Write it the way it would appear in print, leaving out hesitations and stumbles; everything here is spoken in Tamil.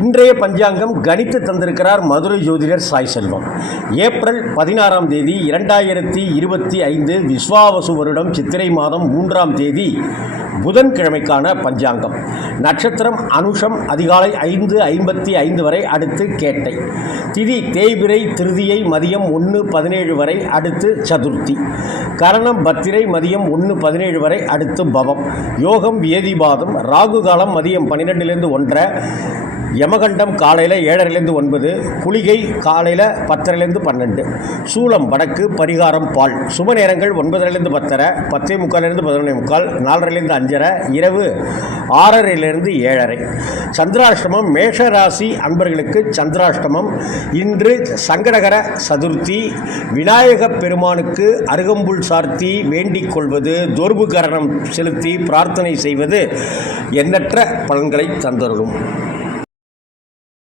இன்றைய பஞ்சாங்கம் கணித்து தந்திருக்கிறார் மதுரை ஜோதிடர் சாய் செல்வம். ஏப்ரல் 16ஆம் தேதி 2025 விஸ்வாவசு வருடம் சித்திரை மாதம் 3ஆம் தேதி புதன்கிழமைக்கான பஞ்சாங்கம். நட்சத்திரம் அனுஷம் அதிகாலை 5:55 வரை, அடுத்து கேட்டை. திதி தேய்பிறை திருதியை மதியம் 1:17 வரை, அடுத்து சதுர்த்தி. கரணம் பத்திரை மதியம் 1:17 வரை, அடுத்து பவம். யோகம் வேதிபாதம். ராகு காலம் மதியம் 12லிருந்து 1:30, யமகண்டம் காலையில் 7:30லிருந்து 9, குளிகை காலையில் 10:30லிருந்து 12. சூலம் வடக்கு, பரிகாரம் பால். சுப நேரங்கள் 9:30லிருந்து 10:30, 10:45லிருந்து 11:45, 4:30லிருந்து 5:30, இரவு 6:30லிருந்து 7:30. சந்திராஷ்டமம். மேஷராசி அன்பர்களுக்கு சந்திராஷ்டமம். இன்று சங்கடகர சதுர்த்தி. விநாயகப் பெருமானுக்கு அருகம்புல் சார்த்தி வேண்டிக் கொள்வது, தோர்புகரணம் செலுத்தி பிரார்த்தனை செய்வது எண்ணற்ற பலன்களை தந்தருளும்.